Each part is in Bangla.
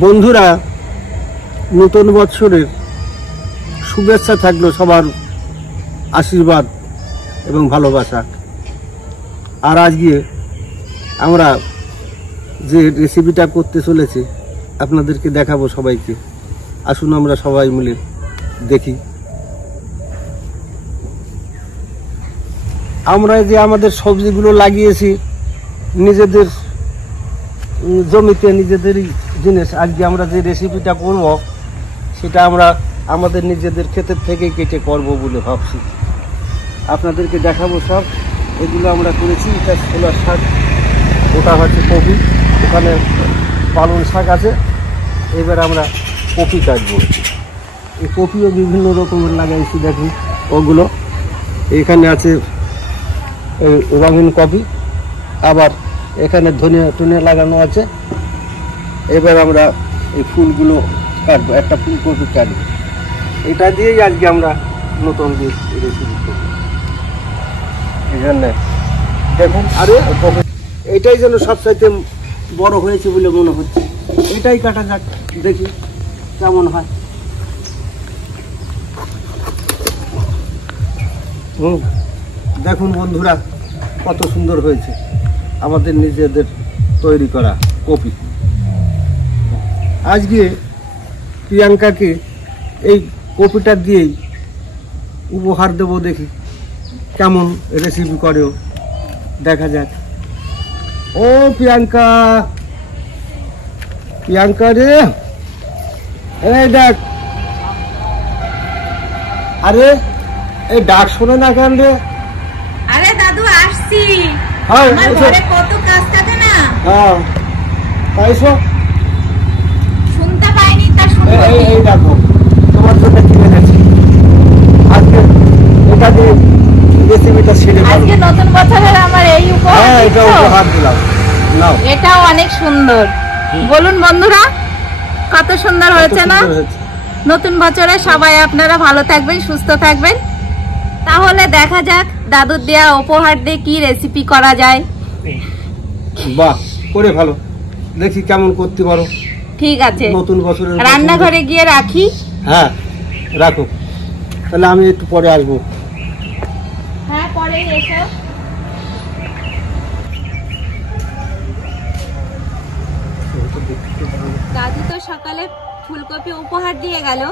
বন্ধুরা, নতুন বছরের শুভেচ্ছা থাকলো, সবার আশীর্বাদ এবং ভালোবাসা। আর আজকে আমরা যে রেসিপিটা করতে চলেছি আপনাদেরকে দেখাবো সবাইকে। আসুন আমরা সবাই মিলে দেখি। আমরা যে আমাদের সবজিগুলো লাগিয়েছি নিজেদের জমিতে, নিজেদেরই জিনিস, আজকে আমরা যে রেসিপিটা করব সেটা আমরা আমাদের নিজেদের ক্ষেতের থেকে কেটে করব বলে ভাবছি। আপনাদেরকে দেখাবো সব। এগুলো আমরা করেছি। এটা ছোলার শাক, ওটা হচ্ছে কপি, ওখানে পালং শাক আছে। এবার আমরা কপি কাটবো। এই কপিও বিভিন্ন রকমের লাগাইছি, দেখুন ওগুলো। এখানে আছে রঙিন কপি, আবার এখানে ধনিয়া টনিয়া লাগানো আছে। এবার আমরা এই ফুলগুলো কাটবো, একটা ফুলকপি কাটবো। এটা দিয়েই আজকে আমরা নতুন রেসিপি করবো। এই জন্যে দেখুন, আরে এটাই যেন সবচাইতে বড় হয়েছে বলে মনে হচ্ছে। এটাই কাটা যাক, দেখি কেমন হয়। দেখুন বন্ধুরা, কত সুন্দর হয়েছে আমাদের নিজেদের তৈরি করা কপি। আজকে প্রিয়াঙ্কাকে এই কপিটা দিয়েই উপহার দেব, দেখি কেমন রেসিপি করেও, দেখা যাক। ও প্রিয়াঙ্কা, প্রিয়াঙ্কা রে, এই দেখ। আরে এই ডাক শোনে না কেন রে? আরে দাদু আসছি। হ্যাঁ, আমার ঘরে কত কাজ থাকে না। হ্যাঁ, তাই সব শুনতে পাইনি, তা শুনতে। এই দেখো, তোমার জন্য কিনে এনেছি। আজকে এটা দিয়ে রেসিপিটা ছেড়ে দাও। আজকে নতুন বছরের আমার এই উপহার। হ্যাঁ, এটা উপহার দিলাম, নাও। এটাও অনেক সুন্দর। বলুন বন্ধুরা, কত সুন্দর হয়েছে না? নতুন বছরে সবাই আপনারা ভালো থাকবেন, সুস্থ থাকবেন। তাহলে দেখা যাক দাদুর দেয়া উপহার দিয়ে কি রেসিপি করা যায়। বাহ, করে ভালো, দেখি কেমন করতে পারো। ঠিক আছে, নতুন বছরের রান্নাঘরে গিয়ে রাখি। হ্যাঁ, রাখো। তাহলে আমি একটু পরে আসবো। হ্যাঁ, পরে এসো। দাদু তো সকালে ফুলকপি উপহার দিয়ে গেল,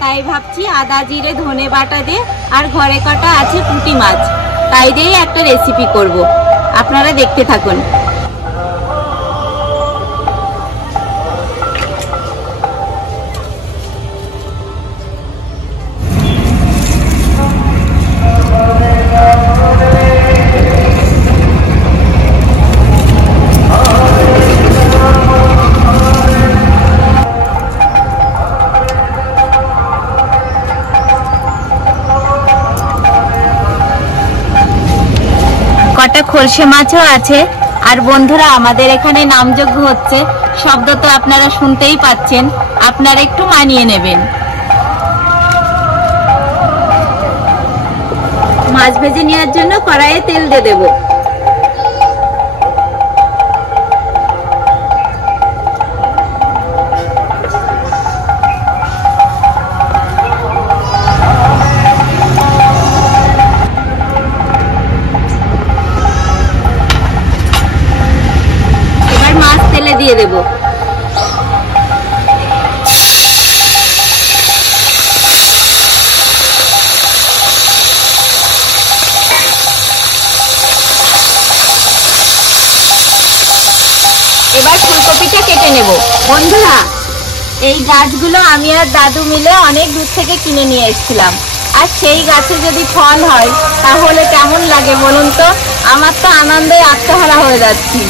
তাই ভাবছি আদা জিরে ধনে বাটা দিয়ে আর ঘরে কাটা আছে পুঁটি মাছ, তাই দিয়েই একটা রেসিপি করব। আপনারা দেখতে থাকুন। কটা খলসে মাছও আছে। আর বন্ধুরা, আমাদের এখানে নামযজ্ঞ হচ্ছে, শব্দ তো আপনারা শুনতেই পাচ্ছেন, আপনারা একটু মানিয়ে নেবেন। মাছ ভেজে নেওয়ার জন্য কড়াইয়ে তেল দিয়ে দেব। দিয়ে দেব। এবার ফুলকপিটা কেটে নেব। বন্ধুরা, এই গাছগুলো আমি আর দাদু মিলে অনেক দূর থেকে কিনে নিয়ে এসেছিলাম। আর সেই গাছে যদি ফল হয় তাহলে কেমন লাগে বলুন তো? আমার তো আনন্দে আত্মহারা হয়ে যাচ্ছি।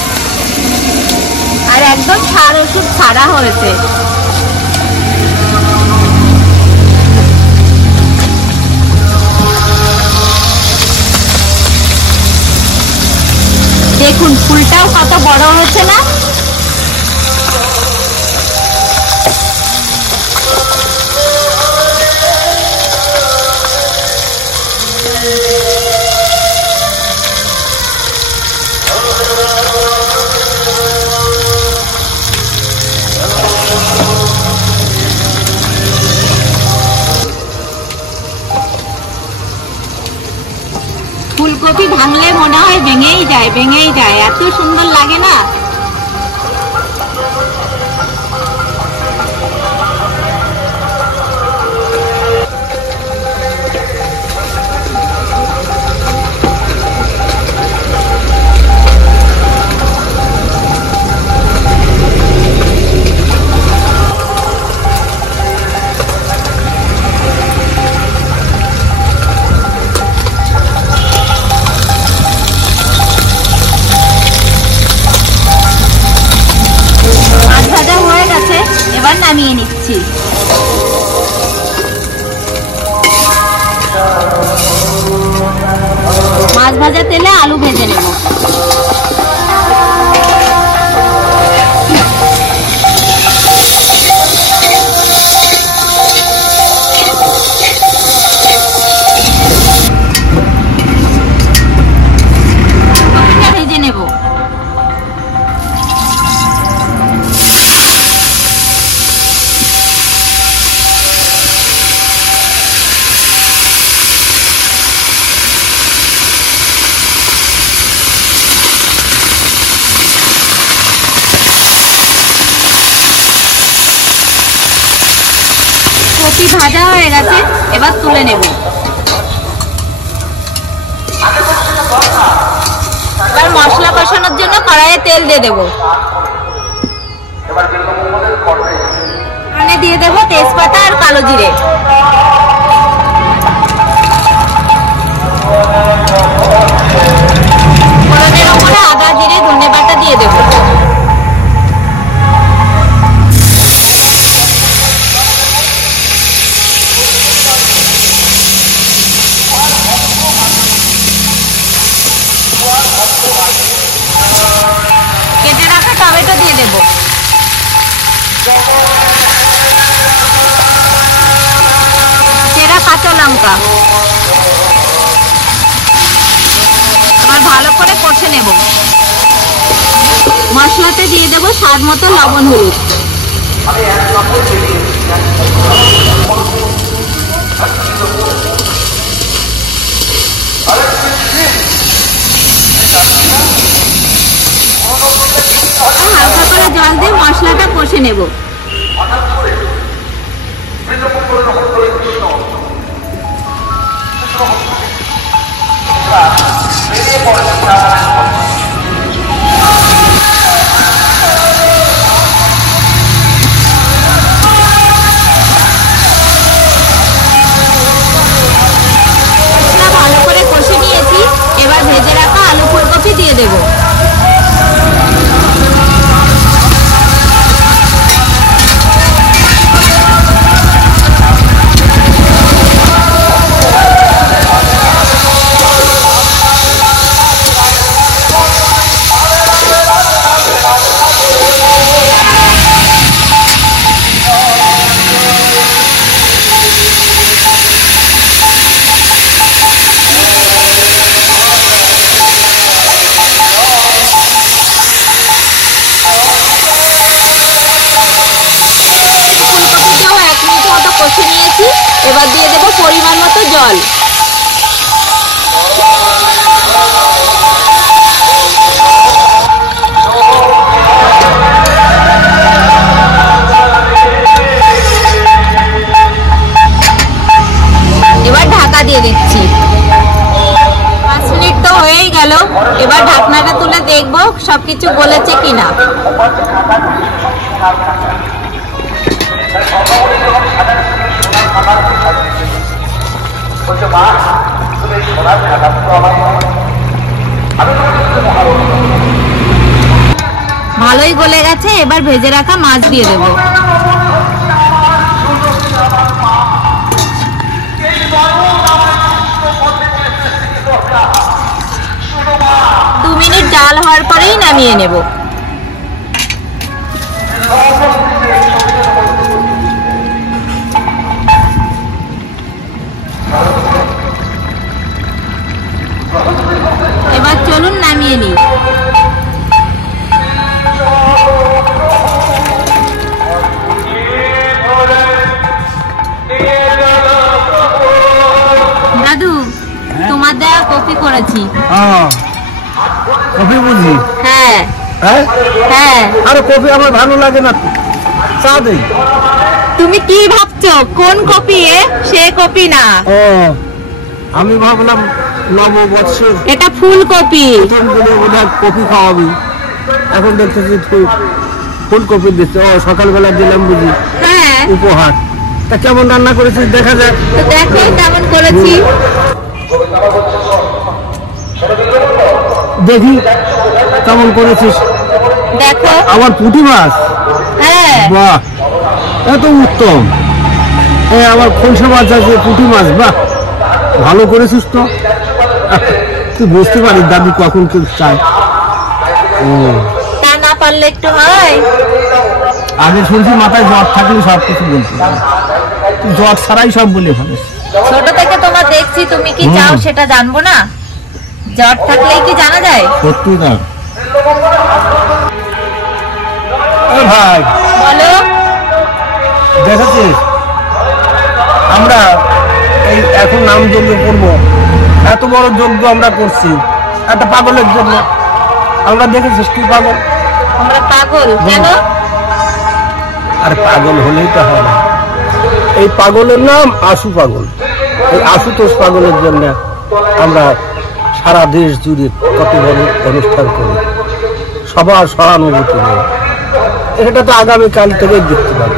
আর একদম সার ওষুধ ছাড়া হয়েছে। দেখুন ফুলটাও কত বড় হয়েছে না? মনে হয় ভেঙেই যায়, এত সুন্দর লাগে না। এবার নামিয়ে নিচ্ছি। মাছ ভাজা তেলে আলু ভেজে নেব। ভেজে নেব। কপি ভাজা হয়ে গেছে, এবার তুলে নেব। এবার মশলা কষানোর জন্য কড়াইয়ে তেল দিয়ে দেবো। এখানে দিয়ে দেবো তেজপাতা আর কালো জিরে। ফোড়নের উপরে আদা জিরে ধনে বাটা দিয়ে দেবো। কেটে রাখা টমেটো দিয়ে দেব। চেরা কাঁচা লঙ্কা। এবার ভালো করে কষে নেব। মশলাতে দিয়ে দেব স্বাদ মতো লবণ হলুদ। হালকা করে জল দিয়ে মশলাটা কষে নেব। ভালো করে কষে নিয়েছি, এবার ভেজে রাখা আলু ফুলকপি দিয়ে দেব। কষে নিয়েছি, এবার দিয়ে দেবো পরিমাণ মতো জল। এবার ঢাকা দিয়ে দিচ্ছি। 5 মিনিট তো হয়েই গেল, এবার ঢাকনাটা তুলে দেখবো সবকিছু গলেছে কিনা। ভালোই গলে গেছে, এবার ভেজে রাখা মাছ দিয়ে দেবো। 2 মিনিট জাল হওয়ার পরেই নামিয়ে নেব। এবার চলুন নামিয়ে নিই। দাদু, তোমার দেয়া কপি করেছি। কফি বুঝি? হ্যাঁ হ্যাঁ হ্যাঁ। আরে কফি আমার ভালো লাগে না, চা দেই। তুমি কি ভাবছো কোন কপি? সে কপি না, ও আমি ভাবলাম নববর্ষের এটা ফুলকপি। প্রথম দিনে বোধহয় কফি খাওয়াবি, এখন দেখতেছি ফুলকপি দিচ্ছে। ও সকালবেলা দিলাম বুঝি হ্যাঁ, উপহার। তা কেমন রান্না করেছিস দেখা যাক। তো দেখো কেমন করেছি। দেখি কেমন করেছিস। দেখো। আবার পুঁটি মাছ? হ্যাঁ। বাহ, এত উত্তম। আবার খলসা মাছ আছে, পুঁটি মাছ, বাহ ভালো করেছিস তো। তুই বুঝতে পারিস দাদু কখন কেউ চায়। তা না পারলে একটু হয়। আগে শুনছি মাথায় জ্বর থাকলে সব কিছু বলতে, তুই জ্বর ছাড়াই সব বলে ফেলিস। ছোট থেকে তোমার দেখছি, তুমি কি চাও সেটা জানবো না? জ্বর থাকলেই কি জানা যায়? সত্যি না ভাই। বলো। দেখেছিস আমরা এই এখন নাম যজ্ঞ করবো, এত বড় যজ্ঞ আমরা করছি একটা পাগলের জন্য। আমরা দেখেছিস কি পাগল? আমরা পাগল কেন? আরে পাগল হলেই তো হয় না। এই পাগলের নাম আশু পাগল। এই আশুতোষ পাগলের জন্য আমরা সারা দেশ জুড়ে কত বড় অনুষ্ঠান করি, সবার সহানুভূতি নিয়ে। এটা তো আগামীকাল থেকে দেখতে পাবো।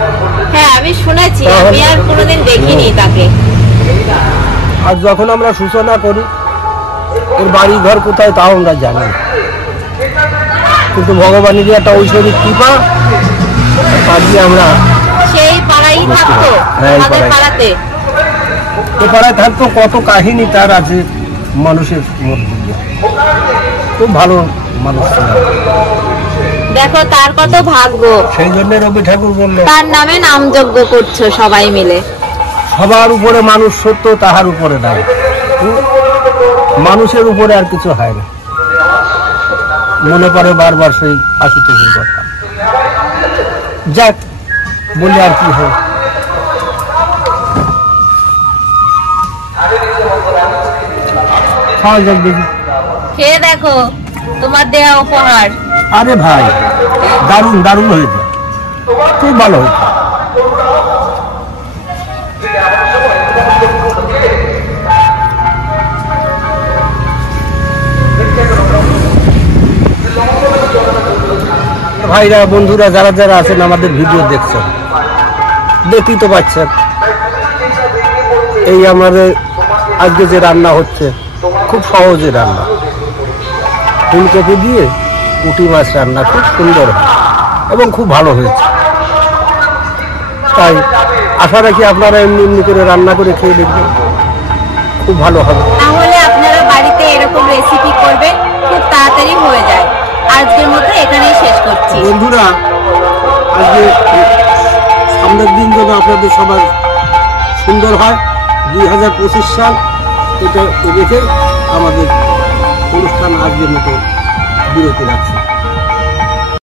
হ্যাঁ আমি শুনেছি, আমি আর কোনোদিন দেখিনি তাকে। আর যখন আমরা সূচনা করি, ওর বাড়ি ঘর কোথায় তাও আমরা জানি না। কিন্তু ভগবানের একটা ঐশ্বরিক কৃপা, আজকে আমরা সেই পাড়াই থাকতো হ্যাঁ, এই আমাদের পাড়ায়। পাড়াতে। এ পাড়ায় থাকতো, কত কাহিনী তার আছে মানুষের মধ্যে দিয়ে। খুব ভালো মানুষ ছিল। দেখো তার কত ভাগ্য, সেই জন্য রবি ঠাকুর বললো তার নামে নামযজ্ঞ করছো সবাই মিলে। সবার উপরে মানুষ সত্য, তাহার উপরে নাই। মানুষের উপরে আর কিছু হয় না। মনে পড়ে বারবার সেই আশুতোষের কথা। যাক বলে আর কি হয়। খাওয়া যাক দেখি। খেয়ে দেখো তোমার দেয়া উপহার। আরে ভাই দারুণ দারুণ হয়েছে, খুব ভালো হয়েছে। ভাইরা বন্ধুরা যারা যারা আছেন আমাদের ভিডিও দেখছেন, দেখতেই তো পাচ্ছেন এই আমাদের আজকে যে রান্না হচ্ছে খুব সহজে রান্না। ফুলকপি দিয়ে পুঁটি মাছ রান্না খুব সুন্দর এবং খুব ভালো হয়েছে। তাই আশা রাখি আপনারা এমনি এমনি করে রান্না করে খেয়ে দেখবেন, খুব ভালো হবে। তাহলে আপনারা বাড়িতে এরকম রেসিপি করবেন, খুব তাড়াতাড়ি হয়ে যায়। আজকের মতো এখানেই শেষ করছি। বন্ধুরা আজকে সামনের দিন যেন আপনাদের সবার সুন্দর হয়, 2025 সাল এটা রেখে আমাদের অনুষ্ঠান আজকের মতো বিরতি রাখছি।